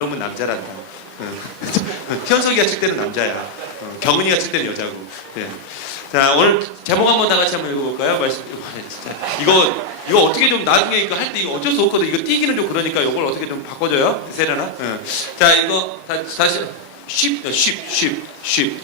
그러면 남자란다. 현석이가 칠 때는 남자야. 경은이가 칠 때는 여자고. 네. 자, 오늘 제목 한번 다 같이 한번 읽어볼까요? 말씀. 진짜 이거 어떻게 좀 나중에 이거 할 때 이거 어쩔 수 없거든. 이거 띄기는 좀 그러니까 이걸 어떻게 좀 바꿔줘요? 세련아. 자, 이거 다시 쉽.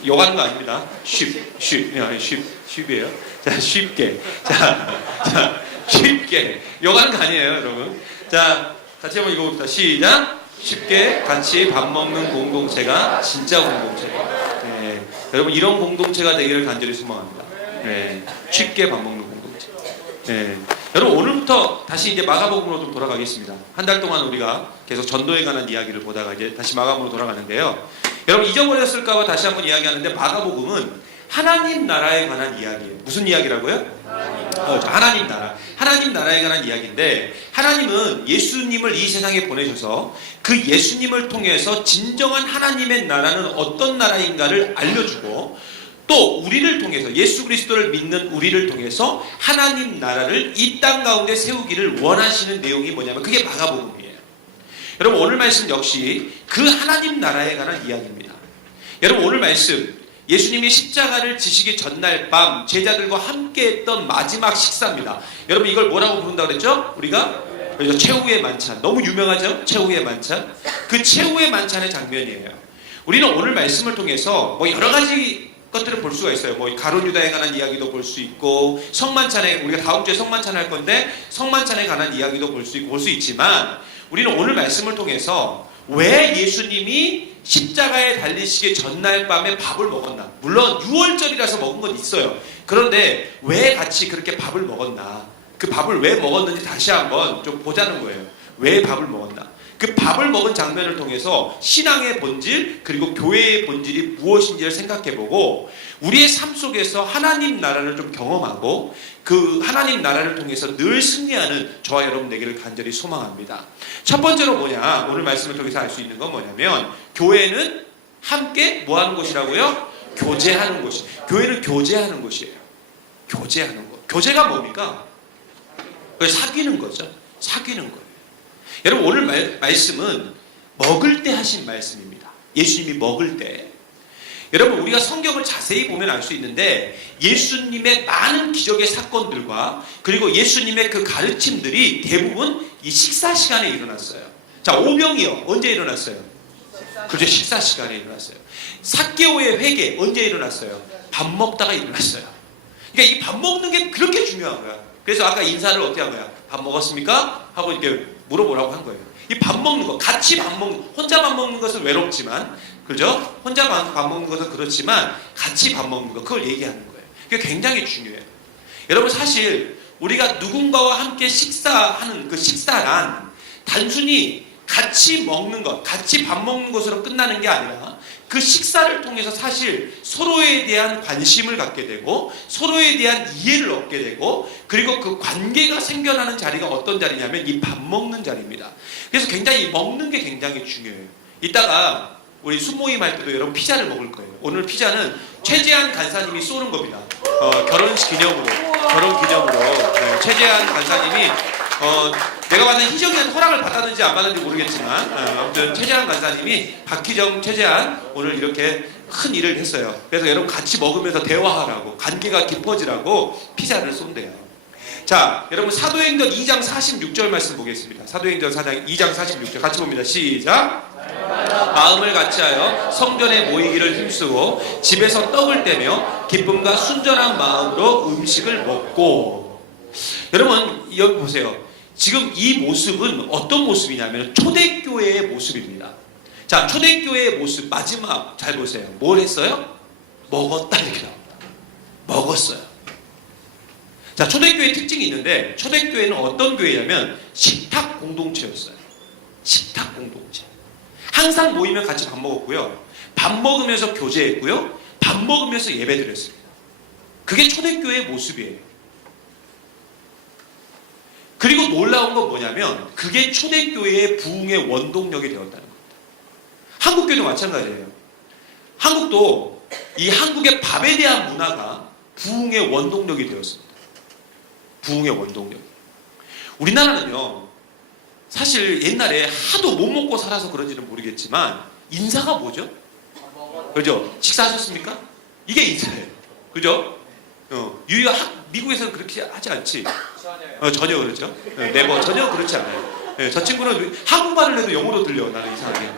요가는 거 아닙니다. 쉽이에요. 자, 쉽게. 자, 쉽게. 요가는 거 아니에요, 여러분. 자, 같이 한번 읽어봅시다. 시작. 쉽게 같이 밥 먹는 공동체가 진짜 공동체. 네. 여러분 이런 공동체가 되기를 간절히 소망합니다. 네. 쉽게 밥 먹는 공동체. 네. 여러분 오늘부터 다시 이제 마가복음으로 좀 돌아가겠습니다. 한 달 동안 우리가 계속 전도에 관한 이야기를 보다가 이제 다시 마가복음으로 돌아가는데요. 여러분 잊어버렸을까봐 다시 한번 이야기하는데 마가복음은 하나님 나라에 관한 이야기예요. 무슨 이야기라고요? 하나님 나라. 하나님 나라에 관한 이야기인데 하나님은 예수님을 이 세상에 보내셔서 그 예수님을 통해서 진정한 하나님의 나라는 어떤 나라인가를 알려주고 또 우리를 통해서 예수 그리스도를 믿는 우리를 통해서 하나님 나라를 이 땅 가운데 세우기를 원하시는 내용이 뭐냐면 그게 마가복음이에요. 여러분 오늘 말씀 역시 그 하나님 나라에 관한 이야기입니다. 여러분 오늘 말씀 예수님이 십자가를 지시기 전날 밤 제자들과 함께 했던 마지막 식사입니다. 여러분 이걸 뭐라고 부른다고 그랬죠? 우리가 최후의 만찬. 너무 유명하죠? 최후의 만찬. 그 최후의 만찬의 장면이에요. 우리는 오늘 말씀을 통해서 뭐 여러 가지 것들을 볼 수가 있어요. 뭐 가룟 유다에 관한 이야기도 볼 수 있고 성만찬에 우리가 다음 주에 성만찬 할 건데 성만찬에 관한 이야기도 볼 수 있고 볼 수 있지만 우리는 오늘 말씀을 통해서 왜 예수님이 십자가에 달리시기 전날 밤에 밥을 먹었나? 물론 6월절이라서 먹은 건 있어요. 그런데 왜 같이 그렇게 밥을 먹었나? 그 밥을 왜 먹었는지 다시 한번 좀 보자는 거예요. 왜 밥을 먹었나? 그 밥을 먹은 장면을 통해서 신앙의 본질 그리고 교회의 본질이 무엇인지를 생각해보고 우리의 삶 속에서 하나님 나라를 좀 경험하고 그 하나님 나라를 통해서 늘 승리하는 저와 여러분 되기를 간절히 소망합니다. 첫 번째로 뭐냐? 오늘 말씀을 통해서 알 수 있는 건 뭐냐면 교회는 함께 뭐 하는 곳이라고요? 교제하는 곳이. 교회는 교제하는 곳이에요. 교제하는 곳. 교제가 뭡니까? 사귀는 거죠. 사귀는 거예요. 여러분 오늘 말씀은 먹을 때 하신 말씀입니다. 예수님이 먹을 때. 여러분 우리가 성경을 자세히 보면 알 수 있는데 예수님의 많은 기적의 사건들과 그리고 예수님의 그 가르침들이 대부분 이 식사 시간에 일어났어요. 자, 오병이어 언제 일어났어요? 그죠, 식사 시간에 일어났어요. 삭개오의 회개 언제 일어났어요? 밥 먹다가 일어났어요. 그러니까 이 밥 먹는 게 그렇게 중요한 거야. 그래서 아까 인사를 어떻게 한 거야? 밥 먹었습니까? 하고 이렇게 물어보라고 한 거예요. 이 밥 먹는 거, 같이 밥 먹는 거, 혼자 밥 먹는 것은 외롭지만, 그죠? 혼자 밥 먹는 것은 그렇지만, 같이 밥 먹는 거, 그걸 얘기하는 거예요. 그게 굉장히 중요해요. 여러분, 사실, 우리가 누군가와 함께 식사하는 그 식사란, 단순히 같이 먹는 것, 같이 밥 먹는 것으로 끝나는 게 아니라, 그 식사를 통해서 사실 서로에 대한 관심을 갖게 되고 서로에 대한 이해를 얻게 되고 그리고 그 관계가 생겨나는 자리가 어떤 자리냐면 이 밥 먹는 자리입니다. 그래서 굉장히 먹는 게 굉장히 중요해요. 이따가 우리 순모임 할 때도 여러분 피자를 먹을 거예요. 오늘 피자는 최재한 간사님이 쏘는 겁니다. 결혼식 기념으로 네, 최재한 간사님이 내가 봤을 때 희정이한테 허락을 받았는지 안 받았는지 모르겠지만 아무튼 최재한 간사님이 박희정, 최재한 오늘 이렇게 큰 일을 했어요. 그래서 여러분 같이 먹으면서 대화하라고 관계가 깊어지라고 피자를 쏜대요. 자, 여러분 사도행전 2장 46절 말씀 보겠습니다. 사도행전 2장 46절 같이 봅니다. 시작. 마음을 같이하여 성전에 모이기를 힘쓰고 집에서 떡을 떼며 기쁨과 순전한 마음으로 음식을 먹고. 여러분 여기 보세요. 지금 이 모습은 어떤 모습이냐면 초대교회의 모습입니다. 자, 초대교회의 모습 마지막 잘 보세요. 뭘 했어요? 먹었다 이렇게 나옵니다. 먹었어요. 자, 초대교회 특징이 있는데 초대교회는 어떤 교회냐면 식탁 공동체였어요. 식탁 공동체. 항상 모이면 같이 밥 먹었고요. 밥 먹으면서 교제했고요. 밥 먹으면서 예배드렸습니다. 그게 초대교회의 모습이에요. 그리고 놀라운 건 뭐냐면 그게 초대교회의 부흥의 원동력이 되었다는 겁니다. 한국교회도 마찬가지예요. 한국도 이 한국의 밥에 대한 문화가 부흥의 원동력이 되었습니다. 부흥의 원동력. 우리나라는요 사실 옛날에 하도 못 먹고 살아서 그런지는 모르겠지만 인사가 뭐죠? 그죠? 식사하셨습니까? 이게 인사예요. 그죠? 미국에서는 그렇게 하지 않지. 전혀 그렇죠. 네버 전혀 그렇지 않아요. 저 친구는 한국말을 해도 영어로 들려. 나는 이상하게.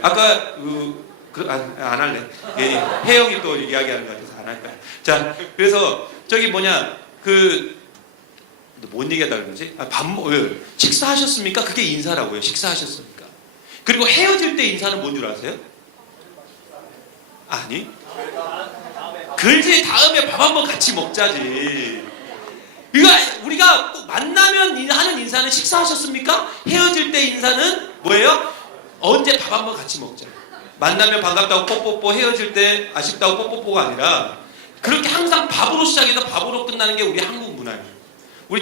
아까 안 할래. 혜영이 또 이야기하는 것 같아서 안 할 거야. 자, 그래서 저기 뭔 얘기하다 그러지? 식사하셨습니까? 그게 인사라고요. 식사하셨습니까? 그리고 헤어질 때 인사는 뭔 줄 아세요? 아니. 글지 다음에 밥 한번 같이 먹자지. 우리가 꼭 만나면 하는 인사는 식사하셨습니까? 헤어질 때 인사는 뭐예요? 언제 밥 한번 같이 먹자. 만나면 반갑다고 뽀뽀뽀, 헤어질 때 아쉽다고 뽀뽀뽀가 아니라 그렇게 항상 밥으로 시작해서 밥으로 끝나는 게 우리 한국 문화예요. 우리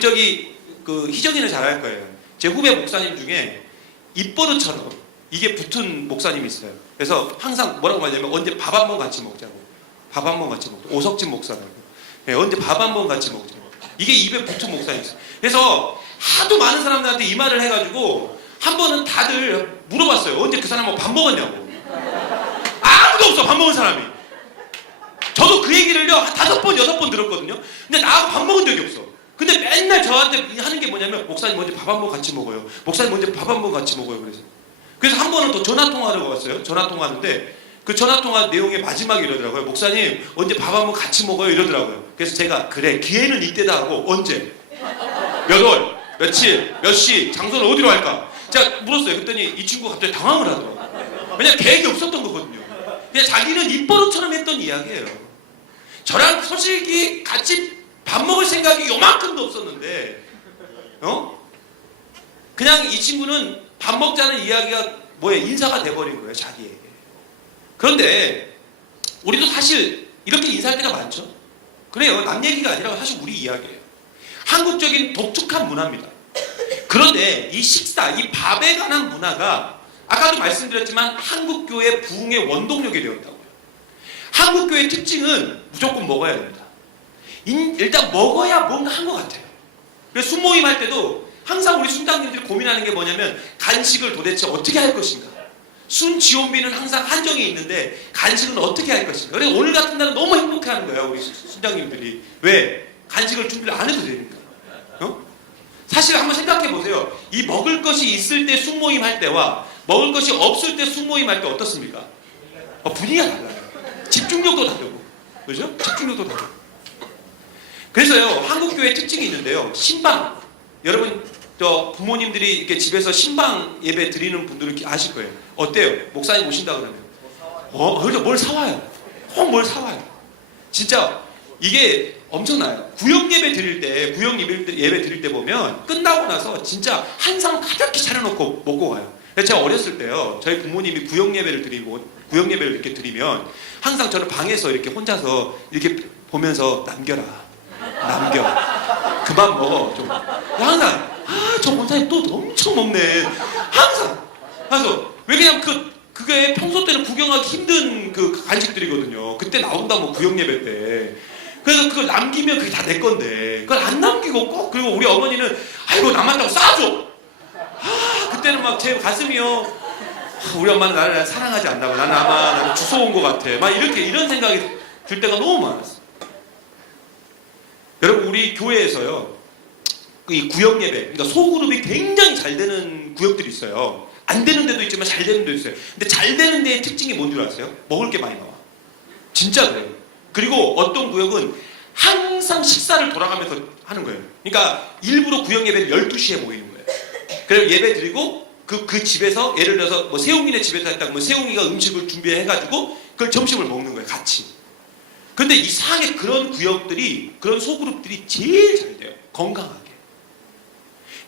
희정이는 잘할 거예요. 제 후배 목사님 중에 입버릇처럼 이게 붙은 목사님이 있어요. 그래서 항상 뭐라고 하냐면 언제 밥 한번 같이 먹자고. 밥 한번 같이 먹자. 오석진 목사라고. 언제 밥 한번 같이 먹자고. 이게 입에 붙은 목사님 있어요. 그래서 하도 많은 사람들한테 이 말을 해가지고 한 번은 다들 물어봤어요. 언제 그 사람하고 밥 먹었냐고. 아무도 없어, 밥 먹은 사람이. 저도 그 얘기를요, 한 5번, 6번 들었거든요. 근데 나하고 밥 먹은 적이 없어. 근데 맨날 저한테 하는 게 뭐냐면, 목사님 먼저 밥 한번 같이 먹어요. 목사님 먼저 밥 한번 같이 먹어요. 그래서 한 번은 또 전화통화를 왔어요. 전화통화하는데, 그 전화통화 내용의 마지막에 이러더라고요. 목사님, 언제 밥 한번 같이 먹어요. 이러더라고요. 그래서 제가, 그래, 기회는 이때다 하고, 언제? 몇 월, 며칠, 몇 시, 장소는 어디로 할까? 제가 물었어요. 그랬더니 이 친구가 갑자기 당황을 하더라고요. 왜냐면 계획이 없었던 거거든요. 그냥 자기는 입버릇처럼 했던 이야기예요. 저랑 솔직히 같이 밥 먹을 생각이 요만큼도 없었는데, 그냥 이 친구는 밥 먹자는 이야기가 인사가 돼버린 거예요, 자기에게. 그런데 우리도 사실 이렇게 인사할 때가 많죠. 그래요. 남 얘기가 아니라 사실 우리 이야기예요. 한국적인 독특한 문화입니다. 그런데 이 식사, 이 밥에 관한 문화가 아까도 말씀드렸지만 한국교회 부흥의 원동력이 되었다고요. 한국교회의 특징은 무조건 먹어야 됩니다. 일단 먹어야 뭔가 한 것 같아요. 그래서 순모임 할 때도 항상 우리 순장님들이 고민하는 게 뭐냐면 간식을 도대체 어떻게 할 것인가. 순지원비는 항상 한정이 있는데 간식은 어떻게 할 것인가. 그래서 오늘 같은 날은 너무 행복해하는 거예요, 우리 순장님들이. 왜? 간식을 준비를 안 해도 되니까. 사실 한번 생각해 보세요. 이 먹을 것이 있을 때 순모임 할 때와 먹을 것이 없을 때 순모임 할 때 어떻습니까? 분위기가 달라요. 집중력도 다르고. 그죠? 집중력도 다르고. 그래서요, 한국교회 특징이 있는데요. 신방. 여러분, 부모님들이 이렇게 집에서 신방 예배 드리는 분들은 아실 거예요. 어때요? 목사님 오신다 그러면. 그래서 뭘 사와요. 꼭 뭘 사와요. 진짜 이게 엄청나요. 구역 예배 드릴 때 보면 끝나고 나서 진짜 한 상 가득히 차려놓고 먹고 가요. 제가 어렸을 때요, 저희 부모님이 구역 예배를 이렇게 드리면 항상 저는 방에서 이렇게 혼자서 이렇게 보면서 남겨. 그만 먹어. 좀. 항상 저 원사님 또 엄청 먹네. 항상. 그래서 왜 그냥 그게 평소 때는 구경하기 힘든 그 간식들이거든요. 그때 나온다 구역 예배 때. 그래서 그걸 남기면 그게 다 내 건데 그걸 안 남기고 꼭. 그리고 우리 어머니는 아이고 남았다고 싸줘. 그때는 막 제 가슴이요, 우리 엄마는 나를 사랑하지 않나고, 나는 주워온 것 같아, 막 이런 생각이 들 때가 너무 많았어. 여러분, 우리 교회에서요, 이 구역 예배, 그러니까 소그룹이 굉장히 잘 되는 구역들이 있어요. 안 되는 데도 있지만 잘 되는 데도 있어요. 근데 잘 되는 데의 특징이 뭔 줄 아세요? 먹을 게 많이 나와. 진짜 그래요. 그리고 어떤 구역은 항상 식사를 돌아가면서 하는 거예요. 그러니까 일부러 구역 예배를 12시에 모이는 거예요. 그래서 예배 드리고 그 집에서, 예를 들어서 세웅이네 집에서 했다고 세웅이가 음식을 준비해가지고 그걸 점심을 먹는 거예요, 같이. 근데 이상하게 그런 구역들이, 그런 소그룹들이 제일 잘 돼요, 건강하게.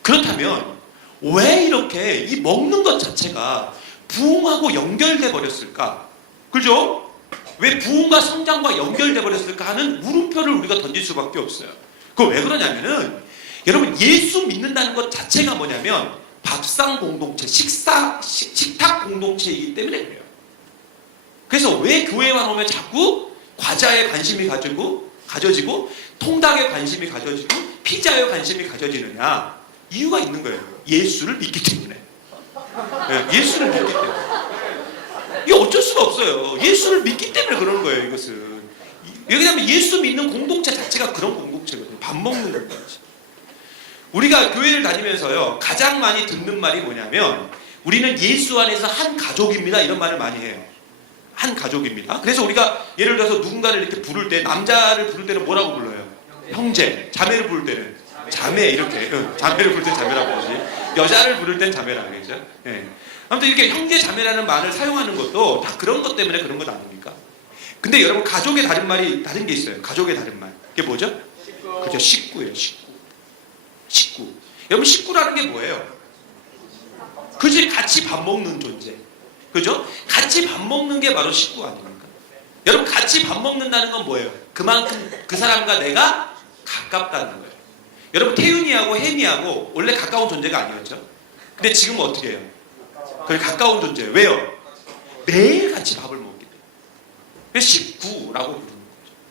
그렇다면 왜 이렇게 이 먹는 것 자체가 부흥하고 연결돼 버렸을까? 그죠? 왜 부흥과 성장과 연결돼 버렸을까 하는 물음표를 우리가 던질 수밖에 없어요. 그거 왜 그러냐면은, 여러분, 예수 믿는다는 것 자체가 뭐냐면 밥상 공동체, 식탁 공동체이기 때문에 그래요. 그래서 왜 교회만 오면 자꾸 과자에 관심이 가져지고 통닭에 관심이 가져지고 피자에 관심이 가져지느냐. 이유가 있는 거예요. 예수를 믿기 때문에. 예수를 믿기 때문에. 이게 어쩔 수가 없어요. 예수를 믿기 때문에 그러는 거예요, 이것은. 왜냐하면 예수 믿는 공동체 자체가 그런 공동체거든요. 밥 먹는 공동체. 우리가 교회를 다니면서요, 가장 많이 듣는 말이 뭐냐면, 우리는 예수 안에서 한 가족입니다. 이런 말을 많이 해요. 한 가족입니다. 그래서 우리가 예를 들어서 누군가를 이렇게 부를 때, 남자를 부를 때는 뭐라고 불러요? 형제. 자매를 부를 때는 자매, 이렇게. 자매를 부를 땐 자매라고 하지. 여자를 부를 땐 자매라고 하죠. 아무튼 이렇게 형제, 자매라는 말을 사용하는 것도 다 그런 것 때문에 그런 것 아닙니까? 근데 여러분, 가족의 다른 말이 다른 게 있어요. 가족의 다른 말. 그게 뭐죠? 그죠? 식구예요, 식구. 식구. 여러분, 식구라는 게 뭐예요? 그지? 같이 밥 먹는 존재. 그죠? 같이 밥 먹는 게 바로 식구 아닙니까? 여러분, 같이 밥 먹는다는 건 뭐예요? 그만큼 그 사람과 내가 가깝다는 거예요. 여러분, 태윤이하고 혜미하고 원래 가까운 존재가 아니었죠? 근데 지금은 어떻게 해요? 그게 가까운 존재예요. 왜요? 매일 같이 밥을 먹기 때문에. 그래서 식구라고 부르는 거죠.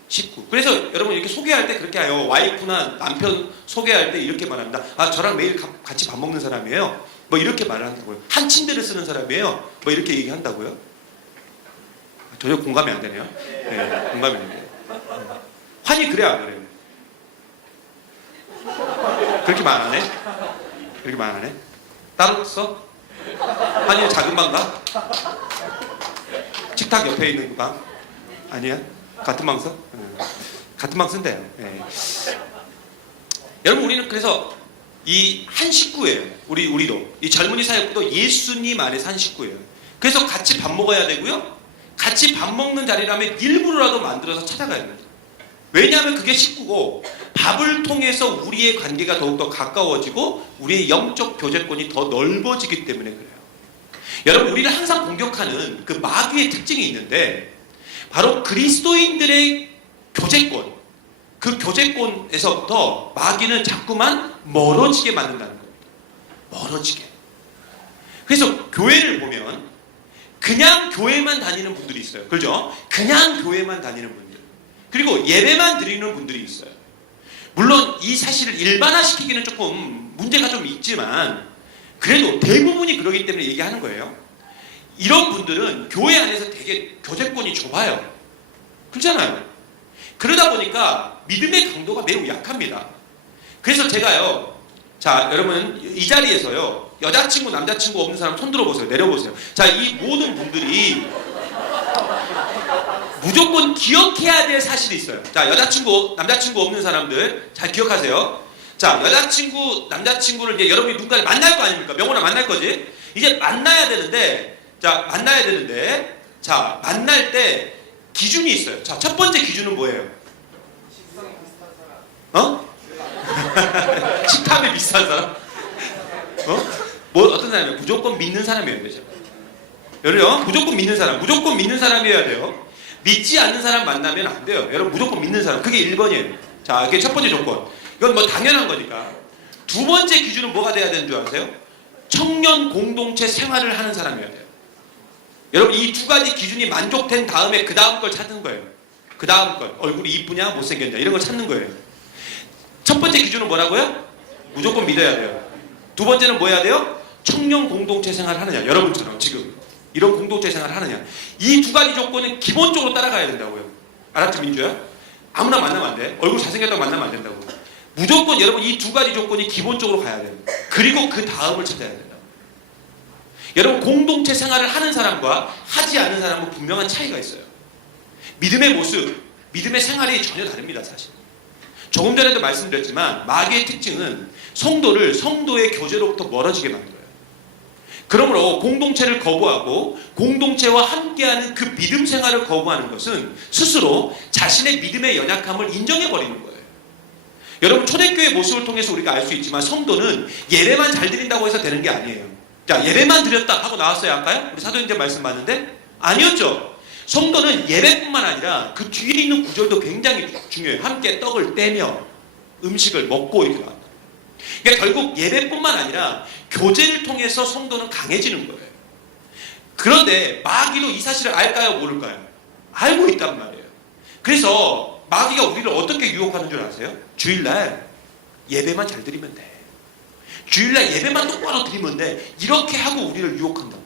식구. 그래서 여러분, 이렇게 소개할 때 그렇게 해요. 와이프나 남편 소개할 때 이렇게 말합니다. 아, 저랑 매일 같이 밥 먹는 사람이에요. 뭐 이렇게 말을 한다고요. 한 침대를 쓰는 사람이에요. 뭐 이렇게 얘기한다고요. 전혀 공감이 안 되네요. 네, 공감이 안 돼요. 환희 그래 안 그래요? 그렇게 말 안 해? 그렇게 말 안 해? 따로 써? 환희는 작은 방 가? 식탁 옆에 있는 그 방? 아니야? 같은 방 써? 같은 방 쓴대요. 네. 여러분, 우리는 그래서 이 한 식구예요. 우리도. 이 젊은이 사역도 예수님 안에서 한 식구예요. 그래서 같이 밥 먹어야 되고요. 같이 밥 먹는 자리라면 일부러라도 만들어서 찾아가야 됩니다. 왜냐하면 그게 식구고, 밥을 통해서 우리의 관계가 더욱더 가까워지고 우리의 영적 교제권이 더 넓어지기 때문에 그래요. 여러분, 우리를 항상 공격하는 그 마귀의 특징이 있는데, 바로 그리스도인들의 교제권, 그 교제권에서부터 마귀는 자꾸만 멀어지게 만든다는 겁니다. 멀어지게. 그래서 교회를 보면 그냥 교회만 다니는 분들이 있어요. 그렇죠? 그냥 교회만 다니는 분들. 그리고 예배만 드리는 분들이 있어요. 물론 이 사실을 일반화시키기는 조금 문제가 좀 있지만, 그래도 대부분이 그러기 때문에 얘기하는 거예요. 이런 분들은 교회 안에서 되게 교제권이 좁아요. 그렇잖아요. 그러다 보니까 믿음의 강도가 매우 약합니다. 그래서 제가요, 자, 여러분, 이 자리에서요, 여자친구, 남자친구 없는 사람 손 들어보세요. 내려보세요. 자, 이 모든 분들이 무조건 기억해야 될 사실이 있어요. 자, 여자친구, 남자친구 없는 사람들 잘 기억하세요. 자, 여자친구, 남자친구를 이제 여러분이 누군가를 만날 거 아닙니까? 명호나 만날 거지? 이제 만나야 되는데, 자, 만날 때 기준이 있어요. 자, 첫 번째 기준은 뭐예요? 식탐이 비싼 사람? 어떤 사람이에요? 무조건 믿는 사람이어야 되죠. 여러분, 무조건 믿는 사람이어야 돼요. 믿지 않는 사람 만나면 안 돼요. 여러분, 무조건 믿는 사람. 그게 1번이에요. 자, 이게 첫 번째 조건. 이건 뭐 당연한 거니까. 두 번째 기준은 뭐가 돼야 되는 줄 아세요? 청년 공동체 생활을 하는 사람이어야 돼요. 여러분, 이 두 가지 기준이 만족된 다음에 그 다음 걸 찾는 거예요. 그 다음 걸. 얼굴이 이쁘냐, 못생겼냐, 이런 걸 찾는 거예요. 첫 번째 기준은 뭐라고요? 무조건 믿어야 돼요. 두 번째는 뭐 해야 돼요? 청년 공동체 생활을 하느냐. 여러분처럼 지금 이런 공동체 생활을 하느냐. 이 두 가지 조건은 기본적으로 따라가야 된다고요. 알았죠, 민주야? 아무나 만나면 안 돼. 얼굴 잘생겼다고 만나면 안 된다고. 무조건 여러분, 이 두 가지 조건이 기본적으로 가야 돼요. 그리고 그 다음을 찾아야 된다고. 여러분, 공동체 생활을 하는 사람과 하지 않는 사람은 분명한 차이가 있어요. 믿음의 모습, 믿음의 생활이 전혀 다릅니다, 사실. 조금 전에도 말씀드렸지만 마귀의 특징은 성도를 성도의 교제로부터 멀어지게 만들어요. 그러므로 공동체를 거부하고 공동체와 함께하는 그 믿음 생활을 거부하는 것은 스스로 자신의 믿음의 연약함을 인정해버리는 거예요. 여러분, 초대교회 모습을 통해서 우리가 알 수 있지만 성도는 예배만 잘 드린다고 해서 되는 게 아니에요. 자, 예배만 드렸다 하고 나왔어요, 아까요? 우리 사도행전 말씀 봤는데? 아니었죠. 성도는 예배뿐만 아니라 그 뒤에 있는 구절도 굉장히 중요해요. 함께 떡을 떼며 음식을 먹고 이렇게 나온다. 그러니까 결국 예배뿐만 아니라 교제를 통해서 성도는 강해지는 거예요. 그런데 마귀도 이 사실을 알까요, 모를까요? 알고 있단 말이에요. 그래서 마귀가 우리를 어떻게 유혹하는 줄 아세요? 주일날 예배만 잘 드리면 돼. 주일날 예배만 똑바로 드리면 돼. 이렇게 하고 우리를 유혹한다고요.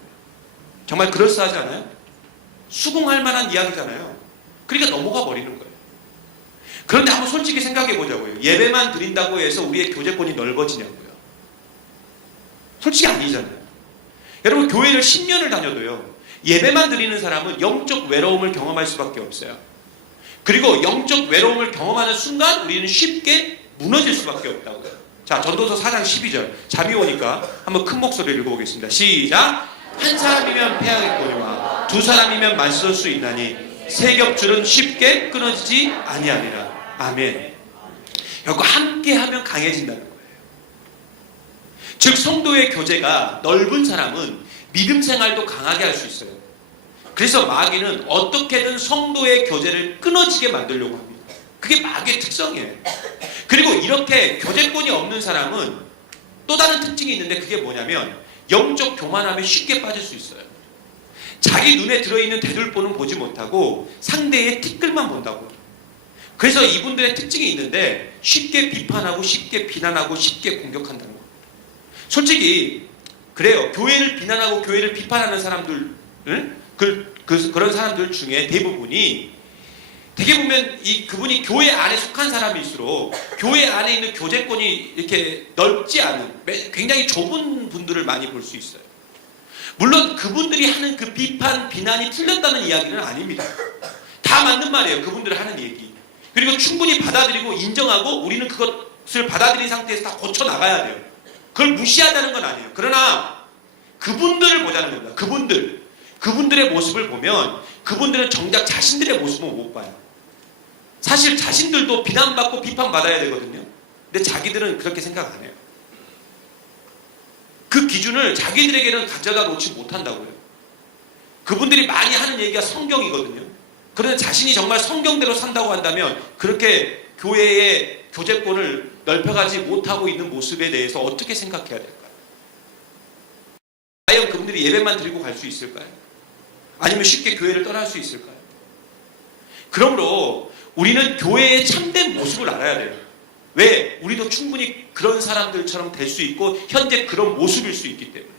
정말 그럴싸하지 않아요? 수긍할 만한 이야기잖아요. 그러니까 넘어가 버리는 거예요. 그런데 한번 솔직히 생각해 보자고요. 예배만 드린다고 해서 우리의 교제권이 넓어지냐고요. 솔직히 아니잖아요. 여러분, 교회를 10년을 다녀도요, 예배만 드리는 사람은 영적 외로움을 경험할 수밖에 없어요. 그리고 영적 외로움을 경험하는 순간 우리는 쉽게 무너질 수밖에 없다고요. 자, 전도서 4장 12절. 잠이 오니까 한번 큰 목소리를 읽어보겠습니다. 시작! 한 사람이면 패하겠거니와 두 사람이면 맞설 수 있나니 세 겹줄은 쉽게 끊어지지 아니하리라. 아멘. 결국 함께하면 강해진다는 거예요. 즉, 성도의 교제가 넓은 사람은 믿음 생활도 강하게 할 수 있어요. 그래서 마귀는 어떻게든 성도의 교제를 끊어지게 만들려고 합니다. 그게 마귀의 특성이에요. 그리고 이렇게 교제권이 없는 사람은 또 다른 특징이 있는데, 그게 뭐냐면 영적 교만함에 쉽게 빠질 수 있어요. 자기 눈에 들어있는 대들보는 보지 못하고 상대의 티끌만 본다고. 그래서 이분들의 특징이 있는데, 쉽게 비판하고 쉽게 비난하고 쉽게 공격한다는 거예요. 솔직히 그래요. 교회를 비난하고 교회를 비판하는 사람들, 그런 사람들 중에 대부분이 되게 보면 그분이 교회 안에 속한 사람일수록 교회 안에 있는 교제권이 이렇게 넓지 않은, 굉장히 좁은 분들을 많이 볼 수 있어요. 물론 그분들이 하는 그 비판, 비난이 틀렸다는 이야기는 아닙니다. 다 맞는 말이에요. 그분들이 하는 얘기. 그리고 충분히 받아들이고 인정하고 우리는 그것을 받아들인 상태에서 다 고쳐나가야 돼요. 그걸 무시하다는 건 아니에요. 그러나 그분들을 보자는 겁니다. 그분들의 모습을 보면 그분들은 정작 자신들의 모습은 못 봐요. 사실 자신들도 비난받고 비판받아야 되거든요. 근데 자기들은 그렇게 생각 안 해요. 그 기준을 자기들에게는 가져다 놓지 못한다고요. 그분들이 많이 하는 얘기가 성경이거든요. 그런데 자신이 정말 성경대로 산다고 한다면 그렇게 교회의 교제권을 넓혀가지 못하고 있는 모습에 대해서 어떻게 생각해야 될까요? 과연 그분들이 예배만 드리고 갈 수 있을까요? 아니면 쉽게 교회를 떠날 수 있을까요? 그러므로 우리는 교회의 참된 모습을 알아야 돼요. 왜? 우리도 충분히 그런 사람들처럼 될 수 있고 현재 그런 모습일 수 있기 때문에.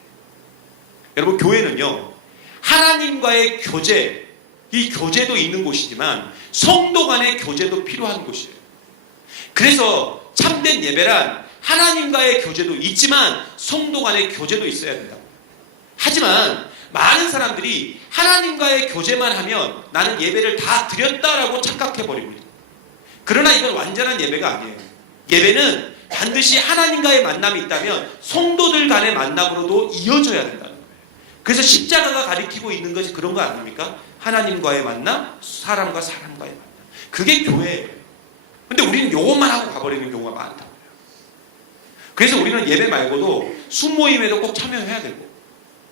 여러분, 교회는요, 하나님과의 교제, 이 교제도 있는 곳이지만 성도 간의 교제도 필요한 곳이에요. 그래서 참된 예배란 하나님과의 교제도 있지만 성도 간의 교제도 있어야 된다고. 하지만 많은 사람들이 하나님과의 교제만 하면 나는 예배를 다 드렸다라고 착각해버립니다. 그러나 이건 완전한 예배가 아니에요. 예배는 반드시 하나님과의 만남이 있다면 성도들 간의 만남으로도 이어져야 된다는 거예요. 그래서 십자가가 가리키고 있는 것이 그런 거 아닙니까? 하나님과의 만남, 사람과 사람과의 만남. 그게 교회예요. 근데 우리는 요것만 하고 가버리는 경우가 많다고요. 그래서 우리는 예배 말고도 순모임에도 꼭 참여해야 되고,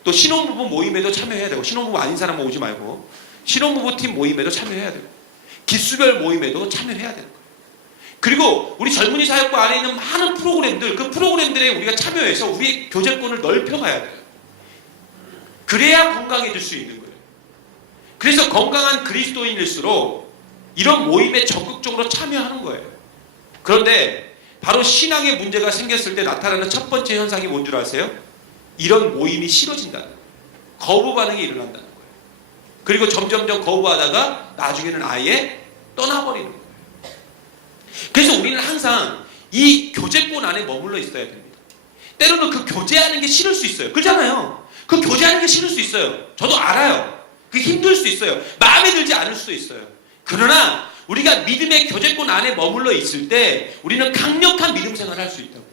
또 신혼부부 모임에도 참여해야 되고, 신혼부부 아닌 사람은 오지 말고 신혼부부 팀 모임에도 참여해야 되고, 기수별 모임에도 참여해야 되는 거예요. 그리고 우리 젊은이 사역부 안에 있는 많은 프로그램들, 그 프로그램들에 우리가 참여해서 우리의 교제권을 넓혀가야 돼요. 그래야 건강해질 수 있는 거예요. 그래서 건강한 그리스도인일수록 이런 모임에 적극적으로 참여하는 거예요. 그런데 바로 신앙의 문제가 생겼을 때 나타나는 첫 번째 현상이 뭔 줄 아세요? 이런 모임이 싫어진다는 거예요. 거부 반응이 일어난다는 거예요. 그리고 점점점 거부하다가 나중에는 아예 떠나버리는 거예요. 그래서 우리는 항상 이 교제권 안에 머물러 있어야 됩니다. 때로는 그 교제하는 게 싫을 수 있어요. 그렇잖아요. 그 교제하는 게 싫을 수 있어요. 저도 알아요. 그게 힘들 수 있어요. 마음에 들지 않을 수도 있어요. 그러나 우리가 믿음의 교제권 안에 머물러 있을 때 우리는 강력한 믿음 생활을 할 수 있다고.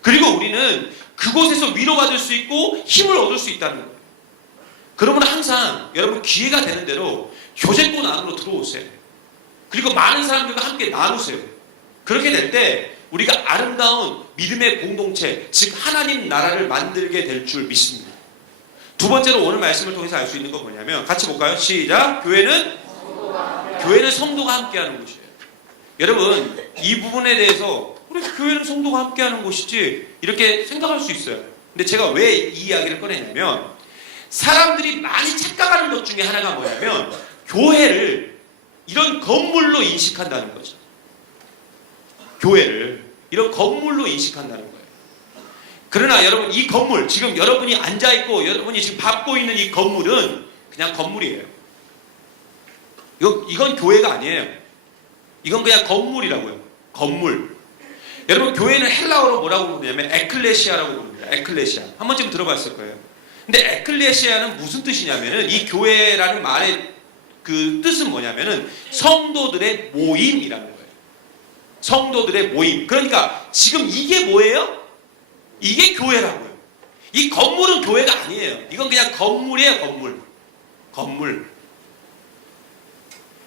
그리고 우리는 그곳에서 위로받을 수 있고 힘을 얻을 수 있다는 거예요. 그러면 항상 여러분 기회가 되는 대로 교제권 안으로 들어오세요. 그리고 많은 사람들과 함께 나누세요. 그렇게 될 때 우리가 아름다운 믿음의 공동체, 즉 하나님 나라를 만들게 될 줄 믿습니다. 두 번째로 오늘 말씀을 통해서 알 수 있는 건 뭐냐면, 같이 볼까요? 시작! 교회는 성도가 함께하는 곳이에요. 여러분, 이 부분에 대해서 우리 교회는 성도가 함께하는 곳이지 이렇게 생각할 수 있어요. 근데 제가 왜 이 이야기를 꺼내냐면, 사람들이 많이 착각하는 것 중에 하나가 뭐냐면 교회를 이런 건물로 인식한다는 거죠. 교회를 이런 건물로 인식한다는 거예요. 그러나 여러분, 이 건물, 지금 여러분이 앉아있고 여러분이 지금 밟고 있는 이 건물은 그냥 건물이에요. 이건 교회가 아니에요. 이건 그냥 건물이라고요. 건물. 여러분, 교회는 헬라어로 뭐라고 부르냐면 에클레시아라고 부릅니다. 에클레시아. 한 번쯤 들어봤을 거예요. 근데 에클레시아는 무슨 뜻이냐면은, 이 교회라는 말의 그 뜻은 뭐냐면은 성도들의 모임이라는 거예요. 성도들의 모임. 그러니까 지금 이게 뭐예요? 이게 교회라고요. 이 건물은 교회가 아니에요. 이건 그냥 건물이에요. 건물. 건물.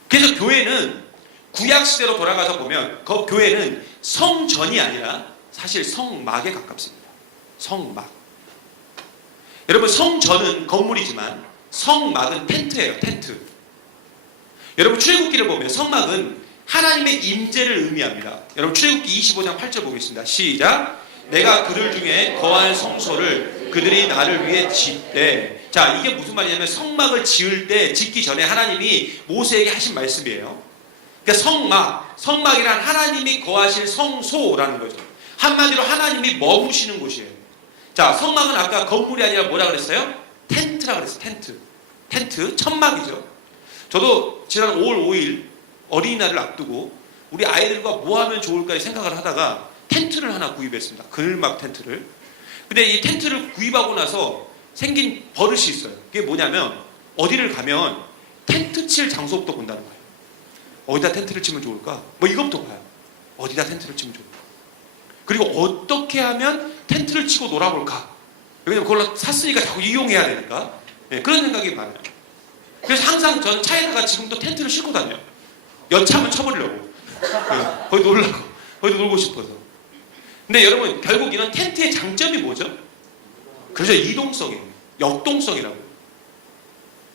그래서 교회는 구약시대로 돌아가서 보면 그 교회는 성전이 아니라 사실 성막에 가깝습니다. 성막. 여러분, 성전은 건물이지만 성막은 텐트예요. 텐트. 여러분, 출애굽기를 보면 성막은 하나님의 임재를 의미합니다. 여러분, 출애굽기 25장 8절 보겠습니다. 시작. 내가 그들 중에 거할 성소를 그들이 나를 위해 짓되. 자, 이게 무슨 말이냐면 성막을 지을 때, 짓기 전에 하나님이 모세에게 하신 말씀이에요. 그러니까 성막이란 하나님이 거하실 성소라는 거죠. 한마디로 하나님이 머무시는 곳이에요. 자, 성막은 아까 건물이 아니라 뭐라 그랬어요? 텐트라 그랬어요. 텐트. 텐트, 천막이죠. 저도 지난 5월 5일 어린이날을 앞두고 우리 아이들과 뭐 하면 좋을까 생각을 하다가 텐트를 하나 구입했습니다. 그늘막 텐트를. 근데 이 텐트를 구입하고 나서 생긴 버릇이 있어요. 그게 뭐냐면, 어디를 가면 텐트 칠 장소부터 본다는 거예요. 어디다 텐트를 치면 좋을까? 뭐 이것부터 봐요. 어디다 텐트를 치면 좋을까? 그리고 어떻게 하면 텐트를 치고 놀아볼까? 왜냐면 그걸 샀으니까 자꾸 이용해야 되니까. 네, 그런 생각이 많아요. 그래서 항상 저는 차에다가 지금도 텐트를 싣고 다녀요. 여차하면 쳐버리려고. 네, 거기 놀라고. 거기도 놀고 싶어서. 근데 여러분, 결국 이런 텐트의 장점이 뭐죠? 그래서 이동성이에요. 역동성이라고.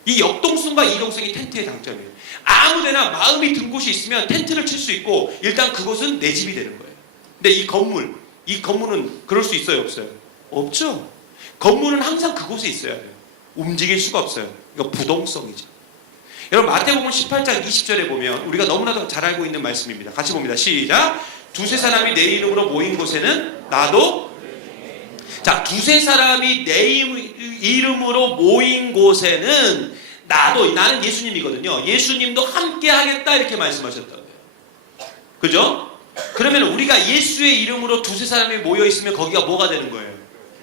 이 역동성과 이동성이 텐트의 장점이에요. 아무데나 마음이 든 곳이 있으면 텐트를 칠 수 있고 일단 그곳은 내 집이 되는 거예요. 근데 이 건물은 그럴 수 있어요? 없어요? 없죠. 건물은 항상 그곳에 있어야 돼요. 움직일 수가 없어요. 이거 부동성이죠. 여러분, 마태복음 18장 20절에 보면 우리가 너무나도 잘 알고 있는 말씀입니다. 같이 봅니다. 시작. 두세 사람이 내 이름으로 모인 곳에는 나도. 자, 두세 사람이 내 이름으로 모인 곳에는 나도. 나는 예수님이거든요. 예수님도 함께 하겠다 이렇게 말씀하셨다고요. 그죠? 그러면 우리가 예수의 이름으로 두세 사람이 모여 있으면 거기가 뭐가 되는 거예요?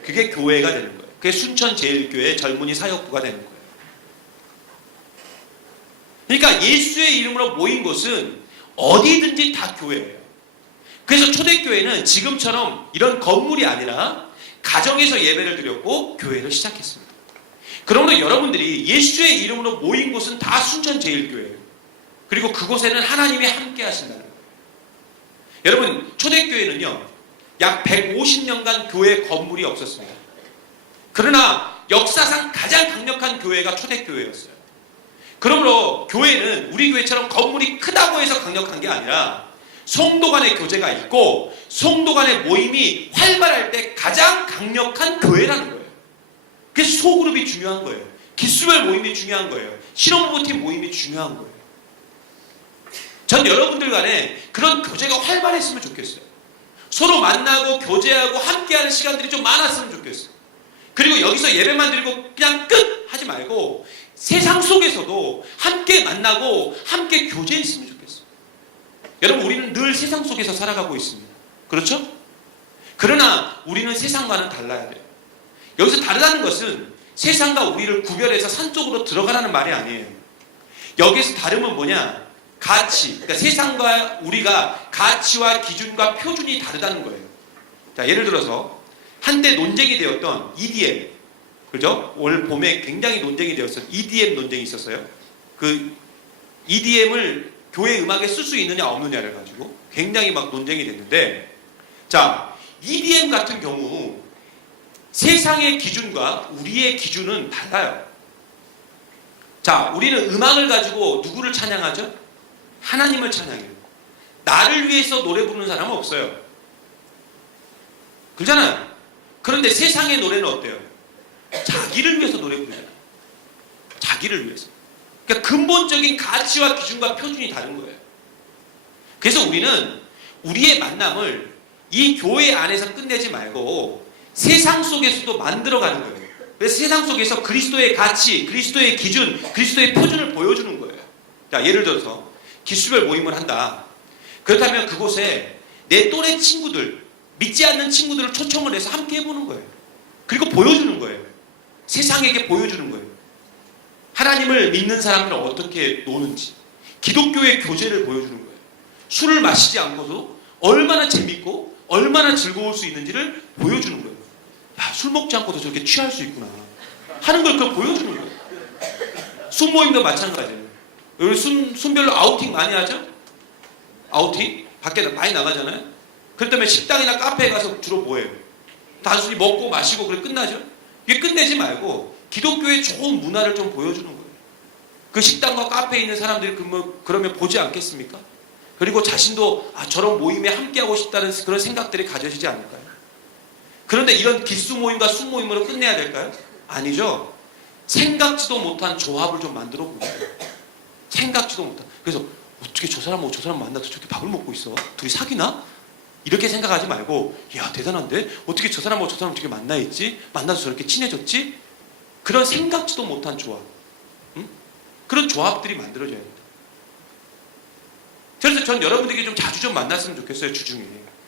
그게 교회가 되는 거예요. 그게 순천제일교회 젊은이 사역부가 되는 거예요. 그러니까 예수의 이름으로 모인 곳은 어디든지 다 교회예요. 그래서 초대교회는 지금처럼 이런 건물이 아니라 가정에서 예배를 드렸고 교회를 시작했습니다. 그러므로 여러분들이 예수의 이름으로 모인 곳은 다 순천제일교회예요. 그리고 그곳에는 하나님이 함께 하신다는 거예요. 여러분, 초대교회는요, 약 150년간 교회 건물이 없었습니다. 그러나 역사상 가장 강력한 교회가 초대교회였어요. 그러므로 교회는 우리 교회처럼 건물이 크다고 해서 강력한 게 아니라 성도 간의 교제가 있고 성도 간의 모임이 활발할 때 가장 강력한 교회라는 거예요. 그래서 소그룹이 중요한 거예요. 기수별 모임이 중요한 거예요. 신혼부부팀 모임이 중요한 거예요. 전 여러분들 간에 그런 교제가 활발했으면 좋겠어요. 서로 만나고 교제하고 함께하는 시간들이 좀 많았으면 좋겠어요. 그리고 여기서 예배만 드리고 그냥 끝 하지 말고 세상 속에서도 함께 만나고 함께 교제했으면 좋겠어요. 여러분, 우리는 늘 세상 속에서 살아가고 있습니다. 그렇죠? 그러나 우리는 세상과는 달라야 돼요. 여기서 다르다는 것은 세상과 우리를 구별해서 산 쪽으로 들어가라는 말이 아니에요. 여기서 다름은 뭐냐? 가치. 그러니까 세상과 우리가 가치와 기준과 표준이 다르다는 거예요. 자, 예를 들어서 한때 논쟁이 되었던 EDM, 그죠? 올 봄에 굉장히 논쟁이 되었어요. EDM 논쟁이 있었어요. 그 EDM을 교회 음악에 쓸 수 있느냐 없느냐를 가지고 굉장히 막 논쟁이 됐는데, 자, EDM 같은 경우 세상의 기준과 우리의 기준은 달라요. 자, 우리는 음악을 가지고 누구를 찬양하죠? 하나님을 찬양해요. 나를 위해서 노래 부르는 사람은 없어요. 그렇잖아요. 그런데 세상의 노래는 어때요? 자기를 위해서 노래 부르잖아요. 자기를 위해서. 그러니까 근본적인 가치와 기준과 표준이 다른 거예요. 그래서 우리는 우리의 만남을 이 교회 안에서 끝내지 말고 세상 속에서도 만들어가는 거예요. 그래서 세상 속에서 그리스도의 가치, 그리스도의 기준, 그리스도의 표준을 보여주는 거예요. 자, 예를 들어서 기수별 모임을 한다. 그렇다면 그곳에 내 또래 친구들, 믿지 않는 친구들을 초청을 해서 함께 해보는 거예요. 그리고 보여주는 거예요. 세상에게 보여주는 거예요. 하나님을 믿는 사람들은 어떻게 노는지, 기독교의 교제를 보여주는 거예요. 술을 마시지 않고도 얼마나 재밌고 얼마나 즐거울 수 있는지를 보여주는 거예요. 야, 술 먹지 않고도 저렇게 취할 수 있구나 하는 걸 그걸 보여주는 거예요. 순모임도 마찬가지예요. 여기 순별로 아우팅 많이 하죠? 아우팅? 밖에 많이 나가잖아요? 그렇다면 식당이나 카페에 가서 주로 뭐예요? 단순히 먹고 마시고 그래 끝나죠? 이게 끝내지 말고 기독교의 좋은 문화를 좀 보여주는 거예요. 그 식당과 카페에 있는 사람들이 그러면 보지 않겠습니까? 그리고 자신도 저런 모임에 함께하고 싶다는 그런 생각들이 가져지지 않을까요? 그런데 이런 기수 모임과 순 모임으로 끝내야 될까요? 아니죠. 생각지도 못한 조합을 좀 만들어 보세요. 생각지도 못한. 그래서 어떻게 저 사람하고 저 사람 만나서 저렇게 밥을 먹고 있어? 둘이 사귀나? 이렇게 생각하지 말고 야 대단한데? 어떻게 저 사람하고 저 사람 저렇게 만나 있지? 만나서 저렇게 친해졌지? 그런 생각지도 못한 조합. 응? 그런 조합들이 만들어져야 됩니다. 그래서 전 여러분들에게 좀 자주 좀 만났으면 좋겠어요. 주중에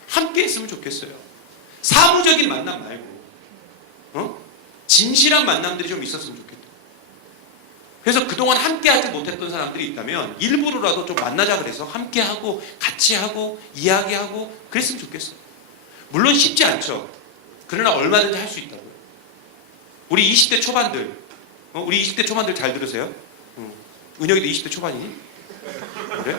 함께 했으면 좋겠어요. 사무적인 만남 말고 진실한 만남들이 좀 있었으면 좋겠다. 그래서 그동안 함께하지 못했던 사람들이 있다면 일부러라도 좀 만나자 그래서 함께하고 같이 하고 이야기하고 그랬으면 좋겠어요. 물론 쉽지 않죠. 그러나 얼마든지 할 수 있다고요. 우리 20대 초반들 우리 20대 초반들 잘 들으세요. 은혁이도 20대 초반이니? 그래?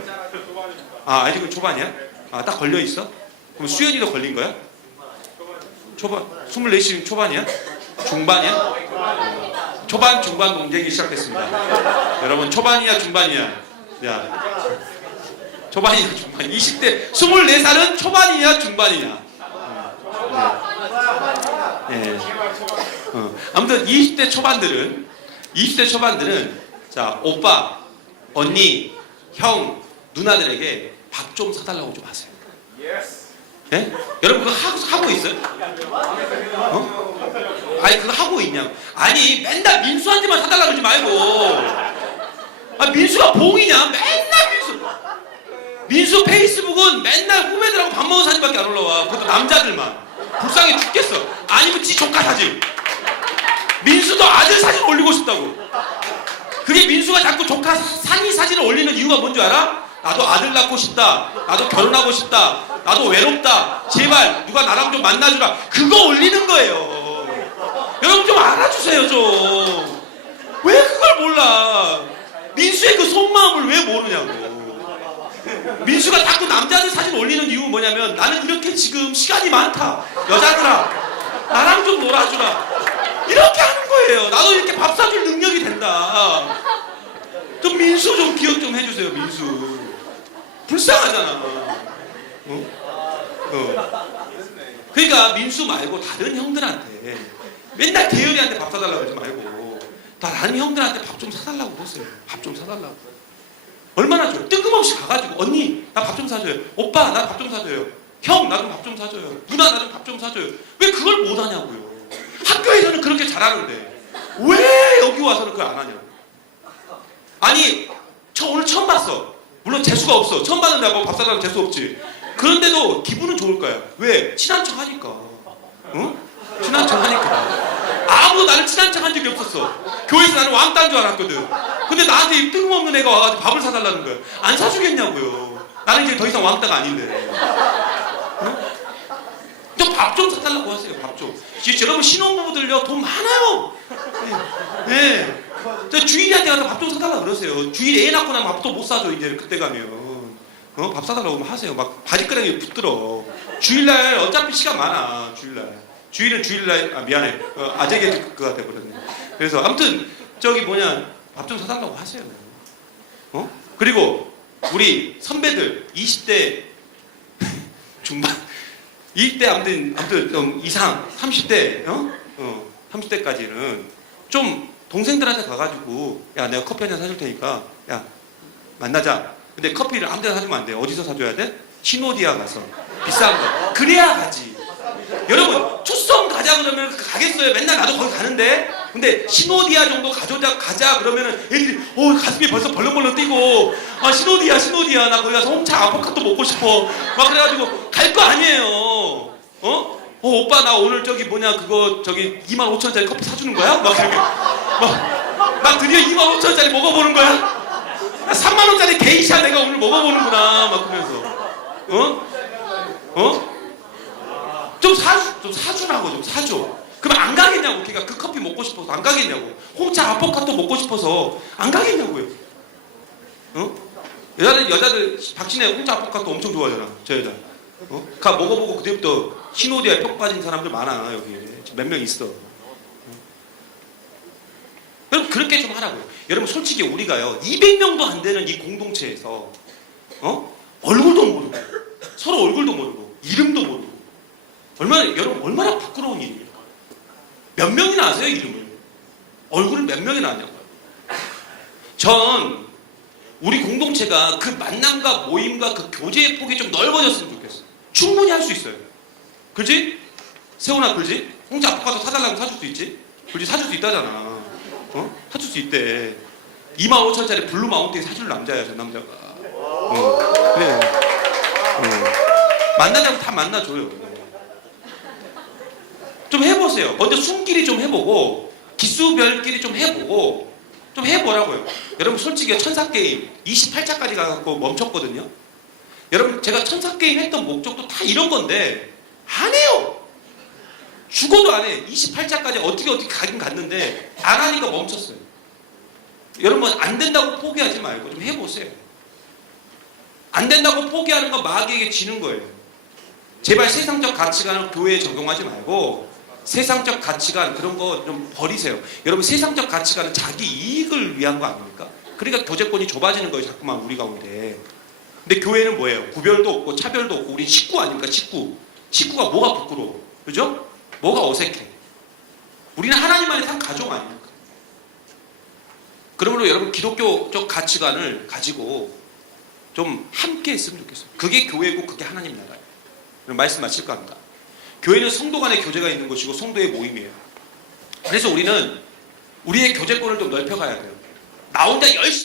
아직은 초반이야? 딱 걸려있어? 그럼 수연이도 걸린 거야? 초반 24시 초반이야? 중반이야? 초반 중반 논쟁이 시작됐습니다. 여러분 초반이야 중반이야? 야, 초반이야 중반. 20대 24살은 초반이냐 중반이냐? 네. 아무튼 20대 초반들은 자 오빠, 언니, 형, 누나들에게 밥 좀 사달라고 좀 하세요. 네? 여러분 그거 하고 있어요? 아니 그거 하고 있냐고. 아니 맨날 민수한테만 사달라고 그러지 말고. 민수가 봉이냐? 맨날 민수 페이스북은 맨날 후배들하고 밥 먹은 사진밖에 안 올라와. 그것도 남자들만. 불쌍해 죽겠어. 아니면 지 조카 사진. 민수도 아들 사진 올리고 싶다고. 그게 민수가 자꾸 조카 산이 사진을 올리는 이유가 뭔지 알아? 나도 아들 낳고 싶다. 나도 결혼하고 싶다. 나도 외롭다. 제발 누가 나랑 좀 만나주라. 그거 올리는 거예요. 여러분 좀 알아주세요 좀. 왜 그걸 몰라? 민수의 그 속마음을 왜 모르냐고. 민수가 자꾸 남자들 사진 올리는 이유는 뭐냐면 나는 이렇게 지금 시간이 많다. 여자들아 나랑 좀 놀아주라. 이렇게 하는 거예요. 나도 이렇게 밥 사줄 능력이 된다. 좀 민수 좀 기억 좀 해주세요. 민수 불쌍하잖아. 그러니까 민수 말고 다른 형들한테 맨날 대열이한테 밥 사달라고 그러지 말고 다른 형들한테 밥 좀 사달라고 그러세요. 밥 좀 사달라고. 얼마나 좋아요. 뜬금없이 가가지고 언니 나 밥 좀 사줘요. 오빠 나 밥 좀 사줘요. 형 나 좀 밥 좀 사줘요. 누나 나 좀 밥 좀 사줘요. 왜 그걸 못하냐고요. 학교에서는 그렇게 잘하는데 왜 여기 와서는 그걸 안 하냐고. 아니 저 오늘 처음 봤어. 물론 재수가 없어. 처음 봤는데 뭐 밥 사달라고 재수 없지. 그런데도 기분은 좋을 거야. 왜? 친한 척 하니까. 응? 친한 척 하니까. 아무도 나를 친한 척 한 적이 없었어. 교회에서 나는 왕따인 줄 알았거든. 근데 나한테 이 뜬금없는 애가 와가지고 밥을 사달라는 거야. 안 사주겠냐고요. 나는 이제 더 이상 왕따가 아닌데. 응? 좀 밥 좀 사달라고 하세요. 밥 좀. 여러분 신혼부부들요 돈 많아요. 네. 저 주일이한테 가서 밥 좀 사달라고 그러세요. 주일 애 낳고 나면 밥도 못 사줘 이제 그때 가면. 밥 사달라고 하세요. 막 바지가랑이에 붙들어. 주일날 어차피 시간 많아. 주일은 주일날 미안해. 아재개 그거 돼버렸네. 그래서 아무튼 저기 밥 좀 사달라고 하세요. 그리고 우리 선배들 20대 중반 20대 아무튼 좀 이상 30대 30대까지는 좀 동생들한테 가가지고 야 내가 커피 한잔 사줄 테니까 야 만나자. 근데 커피를 아무 데나 사주면 안 돼. 어디서 사줘야 돼? 시노디아 가서 비싼 거. 그래야 가지. 여러분 초성 가자 가자 그러면 가겠어요. 맨날 나도 거기 가는데. 근데 시노디아 정도 가자 그러면은 애들이 가슴이 벌써 벌렁벌렁 뛰고 시노디아 나 거기 가서 홍차 아보카도 먹고 싶어 막 그래가지고 갈 거 아니에요. 오빠 나 오늘 그거 25,000원짜리 커피 사주는 거야? 막 이렇게 막 드디어 25,000원짜리 먹어보는 거야? 3만원짜리 게이샤 내가 오늘 먹어보는구나 막 그러면서 좀 사주라고 좀 사줘. 그럼 안 가겠냐고. 걔가 그 커피 먹고 싶어서 안 가겠냐고. 홍차 아보카도 먹고 싶어서 안 가겠냐고요. 여자들 박신혜 홍차 아보카도 엄청 좋아하잖아. 저 여자. 가 먹어보고 그때부터 신호디에 뿅 빠진 사람들 많아. 여기 몇 명 있어. 여러분 그렇게 좀 하라고요. 여러분 솔직히 우리가요 200명도 안 되는 이 공동체에서 얼굴도 모르고 서로 얼굴도 모르고 이름도 모르고 여러분 얼마나 부끄러운 일입니까? 몇 명이나 아세요 이름을? 얼굴을 몇 명이나 아냐고요. 전 우리 공동체가 그 만남과 모임과 그 교제의 폭이 좀 넓어졌으면 좋겠어요. 충분히 할 수 있어요. 그렇지? 세훈아 그렇지? 홍차 아보카도 사달라고 사줄 수 있지? 그렇지? 사줄 수 있다잖아. 사줄 수 있대. 25,000원짜리 블루 마운틴 사줄 남자야 저 남자가. 그래. 만나자고 다 만나줘요. 좀 해보세요. 먼저 숨기리 좀 해보고 기수별끼리 좀 해보고 좀 해보라고요. 여러분 솔직히 천사게임 28차까지 가갖고 멈췄거든요. 여러분 제가 천사게임 했던 목적도 다 이런 건데 안 해요. 죽어도 안 해. 28차까지 어떻게 가긴 갔는데 안 하니까 멈췄어요. 여러분 안 된다고 포기하지 말고 좀 해보세요. 안 된다고 포기하는 건 마귀에게 지는 거예요. 제발 세상적 가치관을 교회에 적용하지 말고 세상적 가치관 그런 거 좀 버리세요. 여러분 세상적 가치관은 자기 이익을 위한 거 아닙니까? 그러니까 교제권이 좁아지는 거예요. 자꾸만 우리 가운데. 근데 교회는 뭐예요? 구별도 없고 차별도 없고 우리 식구 아닙니까? 식구가 뭐가 부끄러워? 그죠? 뭐가 어색해? 우리는 하나님 안에 산 가족 아닙니까? 그러므로 여러분 기독교적 가치관을 가지고 좀 함께 했으면 좋겠어요. 그게 교회고 그게 하나님 나라예요. 말씀 마칠까 합니다. 교회는 성도 간의 교제가 있는 것이고 성도의 모임이에요. 그래서 우리는 우리의 교제권을 좀 넓혀가야 돼요. 나 혼자 열심히